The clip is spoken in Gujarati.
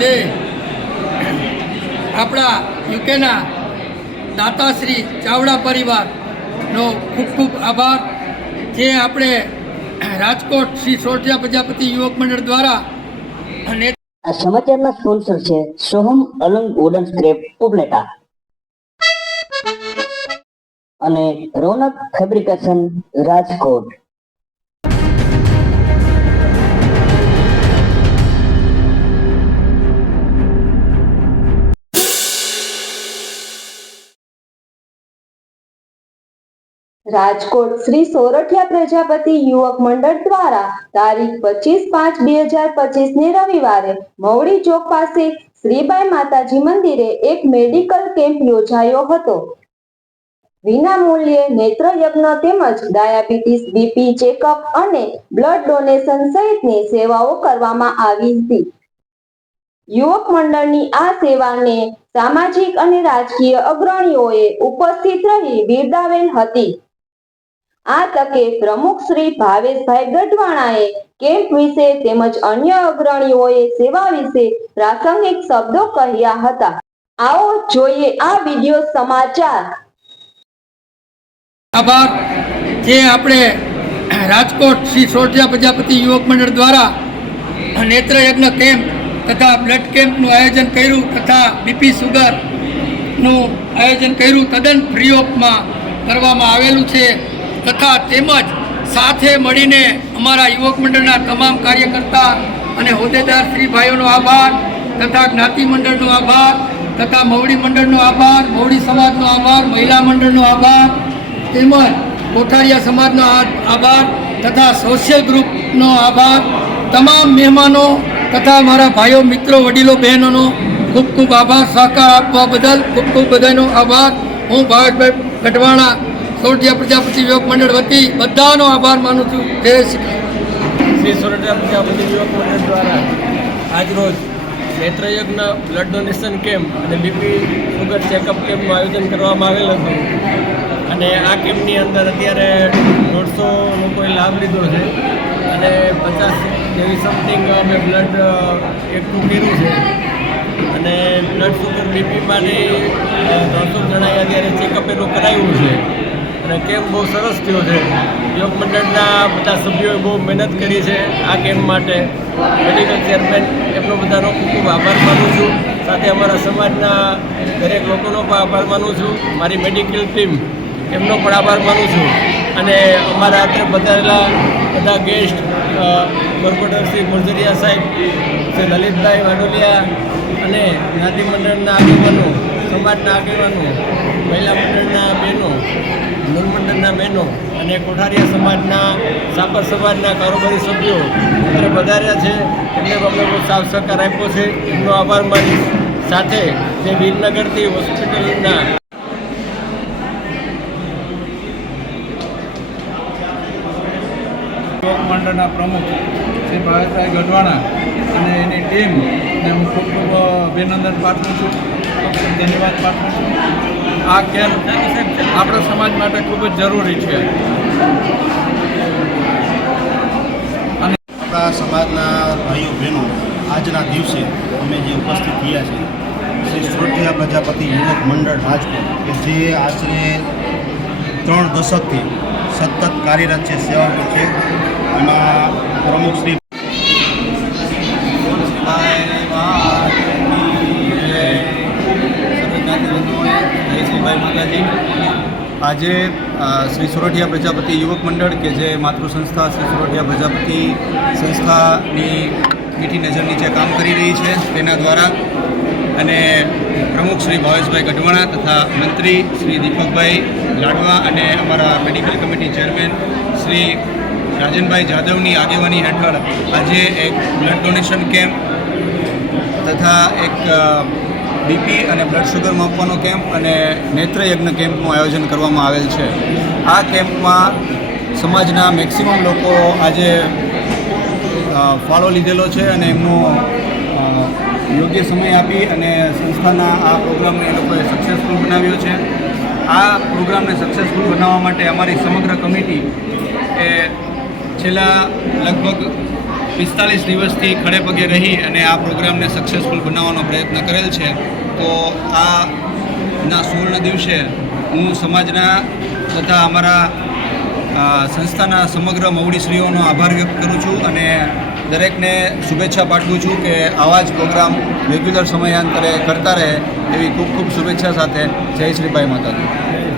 જય. આપણા યુકેના દાતાશ્રી ચાવડા પરિવારનો ખૂબ ખૂબ આભાર. જે આપણે રાજકોટ શ્રી સોરઠિયા પ્રજાપતિ યુવક મંડળ દ્વારા આ સમાચારના સ્પોન્સર છે સોહમ અલંગ વુડન સ્ક્રેપ ઉપલેટા. અને રોનક ફેબ્રિકેશન રાજકોટ. રાજકોટ શ્રી સોરઠિયા પ્રજાપતિ યુવક મંડળ દ્વારા તારીખ પચીસ પાંચ બે હજાર પચીસ ને રવિવારે મવડી ચોક પાસે શ્રીબાઈ માતાજી મંદિરે એક મેડિકલ કેમ્પ યોજાયો હતો. વિના મૂલ્યે નેત્ર યજ્ઞ તેમજ ડાયાબિટીસ બીપી ચેકઅપ અને બ્લડ ડોનેશન સહિતની સેવાઓ કરવામાં આવી હતી. યુવક મંડળની આ સેવાને સામાજિક અને રાજકીય અગ્રણીઓએ ઉપસ્થિત રહી બિરદાવેલ હતી. આ તકે પ્રમુખ શ્રી ભાવેશભાઈ ગઢવાણાએ કેમ્પ વિશે તેમજ અન્ય અગ્રણીઓએ સેવા વિશે પ્રાસંગિક શબ્દો કહ્યા હતા. આવો જોઈએ આ વિડિયો સમાચાર. આભાર. જે આપણે રાજકોટ શ્રી સોઢિયા પ્રજાપતિ યુવક મંડળ દ્વારા નેત્રયજ્ઞ કેમ્પ તથા બ્લડ કેમ્પનું આયોજન કર્યું તથા બીપી સુગરનું આયોજન કર્યું, તદ્દન ફ્રી ઓફમાં કરવામાં આવેલું છે. તથા તેમજ સાથે મળીને અમારા યુવક મંડળના તમામ કાર્યકર્તા અને હોદ્દેદાર શ્રી ભાઈઓનો આભાર, તથા જ્ઞાતિ મંડળનો આભાર, તથા મવડી મંડળનો આભાર, મવડી સમાજનો આભાર, મહિલા મંડળનો આભાર, તેમજ કોઠારિયા સમાજનો આભાર, તથા સોશિયલ ગ્રુપનો આભાર. તમામ મહેમાનો તથા મારા ભાઈઓ, મિત્રો, વડીલો, બહેનોનો ખૂબ ખૂબ આભાર. સહકાર આપવા બદલ ખૂબ ખૂબ બધાનો આભાર. હું ભાવેશભાઈ ગઢવાણા સોરઠિયા પ્રજાપતિ યુવક મંડળ વતી બધાનો આભાર માનું છું. જય શ્રી. શ્રી સોરઠિયા પ્રજાપતિ યુવક મંડળ દ્વારા આજરોજ નેત્રયજ્ઞ બ્લડ ડોનેશન કેમ્પ અને બીપી સુગર ચેકઅપ કેમ્પનું આયોજન કરવામાં આવેલ હતું. અને આ કેમ્પની અંદર અત્યારે દોઢસો લોકોએ લાભ લીધો છે. અને પચાસ જેવી સમથિંગ અમે બ્લડ એકઠું કર્યું છે. અને બ્લડ સુગર બીપી માટે ત્રણસો જણાએ અત્યારે ચેકઅપ એનું કરાવ્યું છે. અને કેમ્પ બહુ સરસ થયો છે. યોગ મંડળના બધા સભ્યોએ બહુ મહેનત કરી છે આ કેમ્પ માટે. મેડિકલ ચેરમેન એમનો બધાનો ખૂબ આભાર માનું છું. સાથે અમારા સમાજના દરેક લોકોનો પણ આભાર માનું છું. મારી મેડિકલ ટીમ એમનો પણ આભાર માનું છું. અને અમારા હાથે પધારેલા બધા ગેસ્ટ કોર્પોરેટર શ્રી મુરઝરિયા સાહેબ, શ્રી લલિતભાઈ વાડોલિયા અને જ્ઞાતિ મંડળના આગેવાનો સમાજના આગેવાનો, મહિલા મંડળના બહેનો નૂર મંડળના બહેનો અને કોઠારીયા સમાજના સાપર સમાજના કારોબારી સભ્યો અત્રે વધાર્યા છે. એમને અમને બહુ સાફ સહકાર આપ્યો છે. એમનો આભાર માની સાથે જે વીરનગરથી હોસ્પિટલના મંડળના પ્રમુખ શ્રી ભાવેશભાઈ ગઢવાણા અને એની ટીમ, ને હું ખૂબ ખૂબ અભિનંદન પાઠવું છું. આ કેમ્પ આપણા સમાજ માટે ખૂબ જ જરૂરી છે. અને આપણા સમાજના ભાઈઓ, બહેનો, આજના દિવસે અમે જે ઉપસ્થિત થયા છે, શ્રી શ્રોઠિયા પ્રજાપતિ યુવક મંડળ રાજકોટ, કે જે આશરે ત્રણ દશકથી સતત કાર્યરત છે સેવા છે. એમાં પ્રમુખ શ્રી આજે શ્રી સોરઠિયા પ્રજાપતિ યુવક મંડળ કે જે માતૃ સંસ્થા શ્રી સોરઠિયા પ્રજાપતિ સંસ્થાની મીઠી નજર નીચે કામ કરી રહી છે તેના દ્વારા અને પ્રમુખ શ્રી ભાવેશભાઈ ગઢવાણા તથા મંત્રી શ્રી દીપકભાઈ લાડવા અને અમારા medical committee chairman Shri Rajanbhai જાદવની આગેવાની હેઠળ આજે એક બ્લડ ડોનેશન કેમ્પ તથા એક બીપી અને બ્લડ શુગર માપવાનો કેમ્પ અને નેત્રયજ્ઞ કેમ્પનું આયોજન કરવામાં આવેલ છે. આ કેમ્પમાં સમાજના મેક્સિમમ લોકો આજે ફાળો લીધેલો છે અને એમનો યોગ્ય સમય આપી અને સંસ્થાના આ પ્રોગ્રામને એ લોકોએ સક્સેસફુલ બનાવ્યો છે. આ પ્રોગ્રામને સક્સેસફુલ બનાવવા માટે અમારી સમગ્ર કમિટી એ છેલ્લા લગભગ પિસ્તાલીસ દિવસથી ખડે પગે રહી અને આ પ્રોગ્રામને સક્સેસફુલ બનાવવાનો પ્રયત્ન કરેલ છે. તો આ ના સુવર્ણ દિવસે હું સમાજના તથા અમારા સંસ્થાના સમગ્ર મવડીશ્રીઓનો આભાર વ્યક્ત કરું છું અને દરેકને શુભેચ્છા પાઠવું છું કે આવા જ પ્રોગ્રામ રેગ્યુલર સમયાંતરે કરતા રહે એવી ખૂબ ખૂબ શુભેચ્છા સાથે જય શ્રી ભાઈ માતાજી.